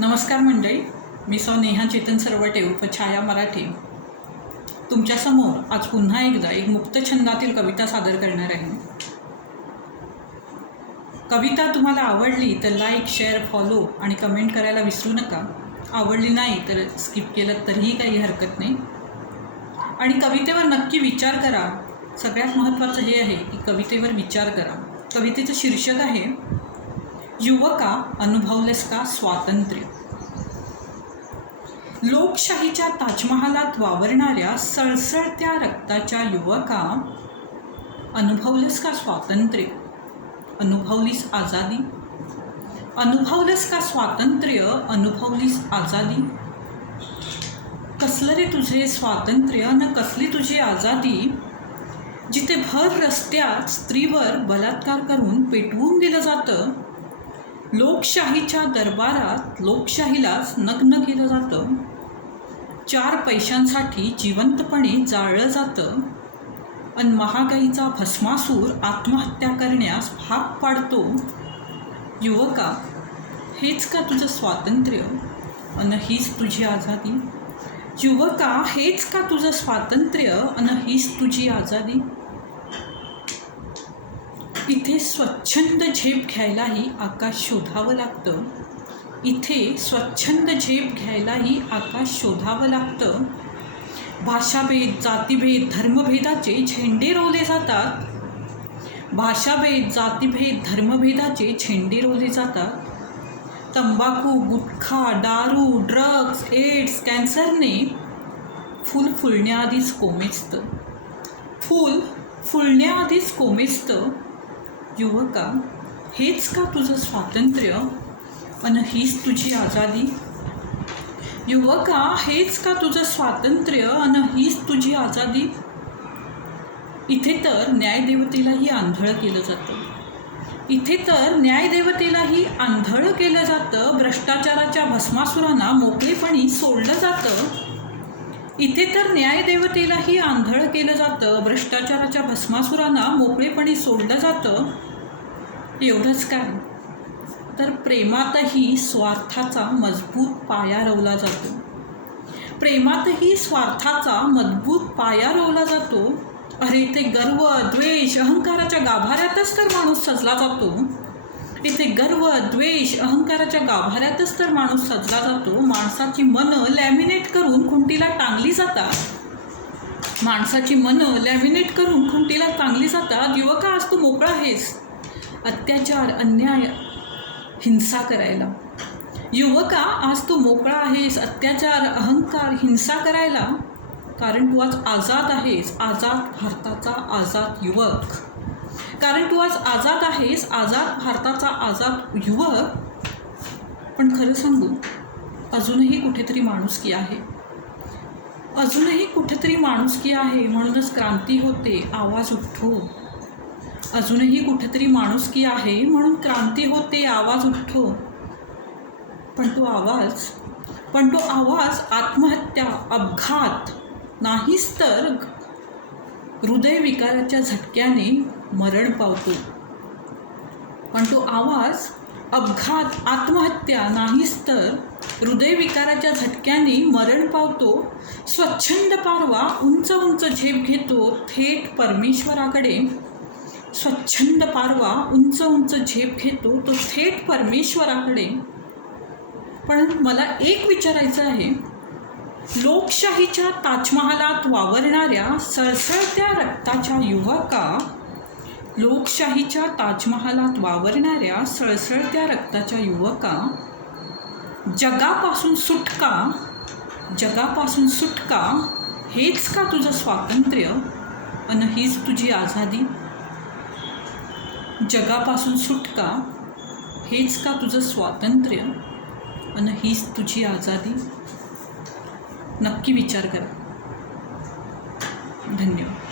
नमस्कार मंडळी मी सौ नेहा चेतन सरवटे उर्फ छाया मराठी तुमच्यासमोर आज पुन्हा एकदा एक मुक्त छंदातील कविता सादर करणार आहे. कविता तुम्हाला आवडली तर लाईक शेअर फॉलो आणि कमेंट करायला विसरू नका. आवडली नाही तर स्किप केलं तरीही काही हरकत नाही. आणि कवितेवर नक्की विचार करा. सगळ्यात महत्त्वाचं हे आहे की कवितेवर विचार करा. कवितेचं शीर्षक आहे युवका अनुभवलेस का स्वातंत्र्य? लोकशाहीच्या ताजमहालात वावरणाऱ्या सळसळत्या रक्ताच्या युवका अनुभवलेस का स्वातंत्र्य? अनुभवलीस आझादी अनुभवलेस का स्वातंत्र्य? अनुभवलीस आझादी कसलं रे तुझे स्वातंत्र्य न कसली तुझी आझादी जिथे भर रस्त्यात स्त्रीवर बलात्कार करून पेटवून दिलं जातं लोकशाहीच्या दरबारात लोकशाहीलाच नग्न केलं जातं. चार पैशांसाठी जिवंतपणे जाळलं जातं. आणि महागाईचा भस्मासूर आत्महत्या करण्यास भाग पाडतो. युवका हेच का तुझं स्वातंत्र्य? अन हीच तुझी आझादी युवका हेच का तुझं स्वातंत्र्य? अन हीच तुझी आझादी इथे स्वच्छंद झेप घ्यायलाही आकाश शोधावं लागतं. इथे स्वच्छंद झेप घ्यायलाही आकाश शोधावं लागतं. भाषाभेद जातीभेद धर्मभेदाचे झेंडे रोवले जातात. भाषाभेद जातीभेद धर्मभेदाचे झेंडे रोवले जातात. तंबाखू गुटखा दारू ड्रग्ज एड्स कॅन्सरने फूल फुलण्याआधीच कोमेजतं. फूल फुलण्याआधीच कोमेजतं. युवका हेच का तुझं स्वातंत्र्य? अन हीच तुझी आझादी युवका हेच का तुझं स्वातंत्र्य? अन हीच तुझी आझादी इथे तर न्यायदेवतेलाही आंधळं केलं जातं. इथे तर न्यायदेवतेलाही आंधळं केलं जातं. भ्रष्टाचाराच्या भस्मासुरांना मोकळेपणी सोडलं जातं. इथे तर न्यायदेवतेलाही आंधळं केलं जातं. भ्रष्टाचाराच्या भस्मासुरांना मोकळेपणे सोडलं जातं. एवढंच काय तर प्रेमातही स्वार्थाचा मजबूत पाया रवला जातो. प्रेमातही स्वार्थाचा मजबूत पाया रोवला जातो. अरे ते गर्व द्वेष अहंकाराच्या गाभाऱ्यातच तर माणूस सजला जातो. तिथे गर्व द्वेष अहंकाराच्या गाभाऱ्यातच तर माणूस सजला जातो. माणसाची मनं लॅमिनेट करून खुंटीला टांगली जातात. माणसाची मनं लॅमिनेट करून खुंटीला टांगली जातात. युवका आज तू मोकळा आहेस. अत्याचार अन्याय हिंसा करायला. युवका आज तू मोकळा आहेस. अत्याचार अहंकार हिंसा करायला. कारण तू आज आझाद आहेस. आझाद भारताचा आझाद युवक. कारण तू आज आझाद आहेस आझाद भारताचा आझाद युवक. पण खरं सांगू अजूनही कुठेतरी माणुसकी आहे. अजूनही कुठेतरी माणुसकी आहे म्हणूनच क्रांती होते आवाज उठतो. अजूनही कुठेतरी माणुसकी आहे म्हणून क्रांती होते आवाज उठतो. पण तो आवाज पण तो आवाज आत्महत्या अपघात नाहीच तर हृदयविकाराच्या झटक्याने मरण पावतो. पण तो आवाज अपघात आत्महत्या नाहीच तर हृदयविकाराच्या झटक्याने मरण पावतो स्वच्छंद पारवा उंच उंच झेप घेतो थेट परमेश्वराकडे. स्वच्छंद पारवा उंच उंच झेप घेतो तो थेट परमेश्वराकडे. पण मला एक विचारायचं आहे लोकशाहीच्या ताजमहालात वावरणाऱ्या सळसळत्या रक्ताच्या युवका लोकशाहीच्या ताजमहालात वावरणाऱ्या सळसळत्या रक्ताच्या युवका जगापासून सुटका जगापासून सुटका हेच का तुझं स्वातंत्र्य? अन हीच तुझी आझादी? जगापासून सुटका हेच का तुझं स्वातंत्र्य? अन हीच तुझी आझादी? नक्की विचार करा. धन्यवाद.